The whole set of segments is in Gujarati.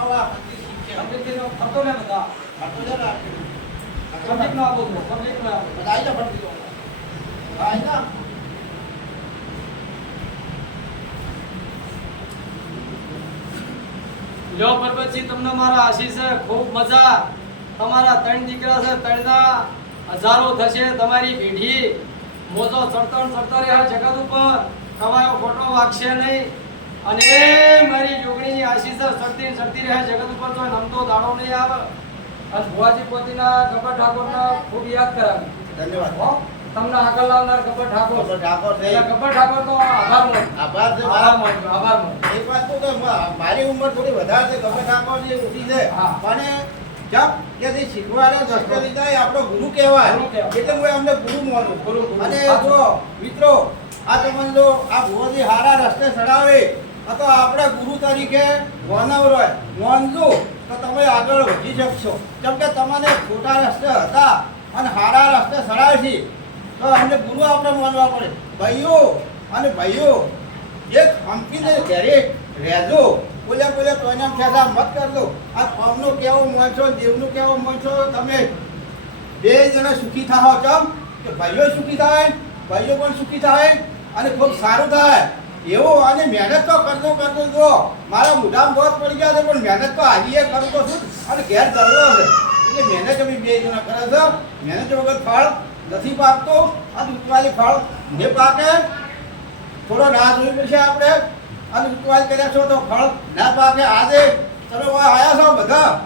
આવા શીખ્યા ફરતો ને બધા. બધા જા ફરતી જા લ્યો પરબતજી તમને મારા આશીષ છે ખૂબ મજા. તમારા ત્રણ દીકરા છે ત્રણના હજારો થશે તમારી પેઢી. મોજો ચડતણ ચડતો રહે આ જગત ઉપર. તમારો ખોટો વાગશે નહીં. અને મારી જોગણીની આશીષ શક્તિ શક્તિ રહે જગત ઉપર તો નમતો દાડો નહીં આવે. અને ભુવાજી પોતીના ગબ્બર ઠાકોરને ખૂબ યાદ કરાવી. ધન્યવાદ. હો તમને આગળ લાવનાર ગબ્બર ઠાકોર. ગબ્બર ઠાકોર ગબ્બર ઠાકોરનો આભાર માનું. આભાર છે આભાર મારા માનું આભાર માનું. એક વાત તો મારી ઉંમર થોડી વધારે છે ગબ્બર ઠાકોર જે ઓછી છે. પણ જપ કે શીખવાડે દસ્તે લીધા એ આપણો ગુરુ કહેવાય. એટલે હું અમને ગુરુ માનું. અને જો મિત્રો આ તમને જો આ ભુવાજી હારા રસ્તે ચડાવે તો આપણે ગુરુ તરીકે માનવરોય માનજો તો તમે આગળ વધી શકશો. કેમ કે તમને ખોટા રસ્તે હતા અને સારા રસ્તે સરળ છે. તો અમને ગુરુ આપણે માનવા પડે. ભાઈઓ અને ભાઈઓ, એક હંપીને ઘરે રહેજો. બોલ્યા બોલ્યા કોઈને ફેસા મત કરજો. આ કોમનો કેવો માણસો દેવનું કેવો માણસો તમે બે જણા સુખી થાઓ ચમ કે ભાઈઓ સુખી થાય, ભાઈઓ પણ સુખી થાય અને ખૂબ સારું થાય. એવો અને મહેનત તો કરતો કરતો જો, મારા મોઢામાં બોધ પડી ગયા છે, પણ મહેનત તો હાજીએ એ કરતો છું અને ઘેર ધરલો છે. એટલે મહેનત અમે બે જણા કરે છે. મહેનત વગર ફળ નથી પાકતો. અને દૂધવાળી ફળ જે પાકે, થોડો રાહ જોઈ પડશે આપણે. અને ઉતવાલ કર્યા છો તો ફળ ના પાકે. આજે તમે આવ્યા છો બધા.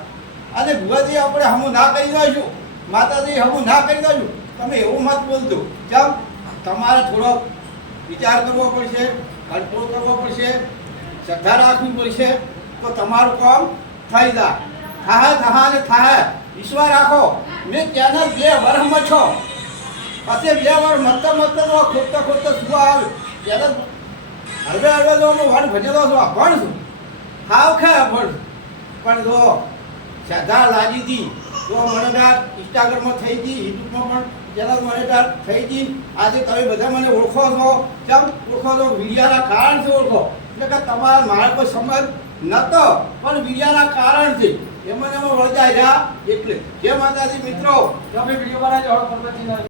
અને ભુવાજી આપણે હમું ના કરી દઈશું. માતાજી હમું ના કરી દઈશું. તમે એવું મત બોલજો. કેમ તમારે થોડો વિચાર કરવો પડશે કંટ્રોલ કરવો પડશે, શ્રદ્ધા રાખવી પડશે, તો તમારું કામ થઈ જાય. થાહે થાહે ને થાહે. વિશ્વાસ રાખો. મેં ત્યાંના બે વર્ષમાં છો. પછી બે વર્ષ મતતા મતતા તો ખોટતા ખોટતા શું આવે ત્યારે હળવે હળવે તો હું વાળ ભજેલો છું ભણ છું ખે ભણ. પણ જો શ્રદ્ધા લાગી હતી. તો મને ઇન્સ્ટાગ્રામમાં થઈ ગઈ, યુટ્યુબમાં પણ ચેનલ મને થઈ ગઈ. આજે તમે બધા મને ઓળખો છો. કેમ? ઓળખો છો? વિડિયાના કારણથી ઓળખો. એટલે કે તમારા મારા કોઈ સમજ નતો, પણ વિડિયાના કારણથી એમાં એમાં વળગાઈ રહ્યા. એટલે જે માતાજી મિત્રો, તમે વીડિયો પરબતજીના